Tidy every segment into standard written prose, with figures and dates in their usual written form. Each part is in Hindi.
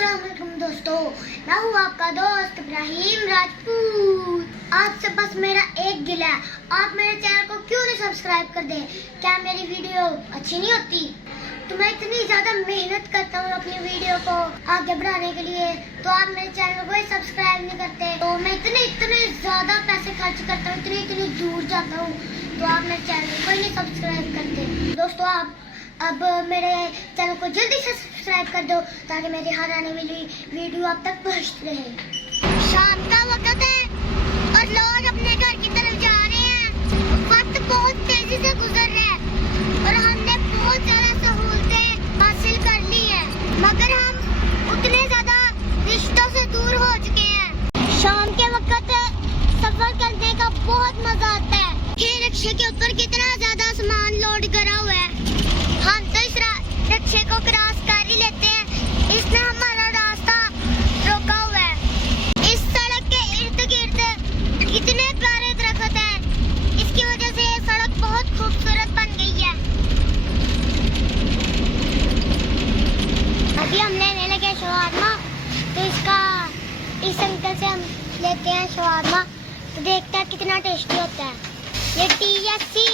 अस्सलाम वालेकुम दोस्तों, मैं हूँ आपका दोस्त इब्राहिम राजपूत। आपसे बस मेरा एक गिला है, आप मेरे चैनल को क्यों नहीं सब्सक्राइब कर दे? क्या मेरी वीडियो अच्छी नहीं होती? तो मैं इतनी ज्यादा मेहनत करता हूँ अपनी वीडियो को आगे बढ़ाने के लिए, तो आप मेरे चैनल को ही सब्सक्राइब नहीं करते। तो मैं इतने ज्यादा पैसे खर्च करता हूँ, इतनी दूर जाता हूँ, तो आप मेरे चैनल को ही नहीं सब्सक्राइब करते। दोस्तों, आप अब मेरे चैनल को जल्दी से सब्सक्राइब कर दो ताकि मेरी हर आने वाली वीडियो आप तक पहुंचती रहे। शाम का वक्त है और लोग अपने घर की तरफ जा रहे हैं। वक्त बहुत तेजी से गुजर रहा है और हमने बहुत ज्यादा सहूलतें हासिल कर ली है, मगर हम उतने ज्यादा रिश्तों से दूर हो चुके हैं। शाम के वक्त सफर करने का बहुत मजा आता है। ये रिक्शे के ऊपर कितना ज्यादा सामान लोड करा हुआ है, हम तो इस रिक्शे को क्रॉस कर ही लेते हैं। इसने हमारा रास्ता रोका हुआ है। इस सड़क के इर्द गिर्द कितने प्यारे दरख्त हैं, इसकी वजह से ये सड़क बहुत खूबसूरत बन गई है। अभी हम लेने लगे शवारमा, तो इस अंकल से हम लेते हैं शवारमा, तो देखते हैं कितना टेस्टी होता है। ये TSC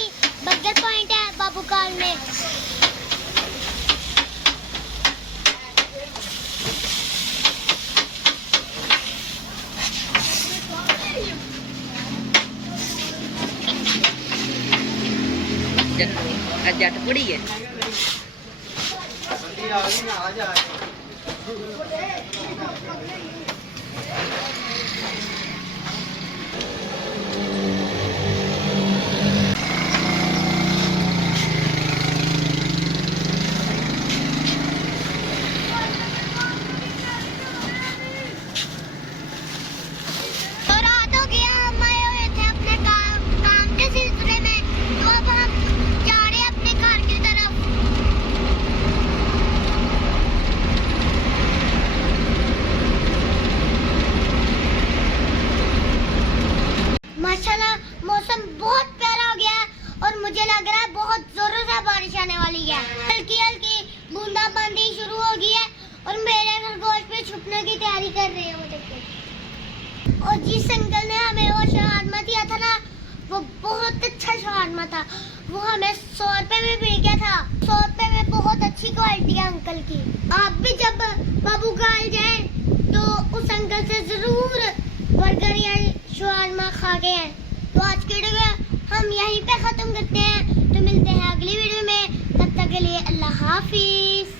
बर्गर पॉइंट है बाबूकाल में। जट पड़ी है। माशाल्लाह मौसम बहुत प्यारा हो गया और मुझे लग रहा है बहुत जोरों से बारिश आने वाली है। हल्की हल्की बूंदाबांदी शुरू हो गई है और मेरे खरगोश पे छुपने की तैयारी कर रहे हैं मुझे। और जिस अंकल ने हमें वो शवारमा दिया था ना, वो बहुत अच्छा शवारमा था। वो हमें 100 रुपए में मिल गया था। 100 रुपए में बहुत अच्छी क्वालिटी है अंकल की। आप भी जब बाबूकाल जाए तो उस अंकल से जरूर बर्गर या शवारमा खा के हैं। तो आज की वीडियो हम यहीं पे खत्म करते हैं, तो मिलते हैं अगली वीडियो में। तब तक के लिए अल्लाह हाफिज।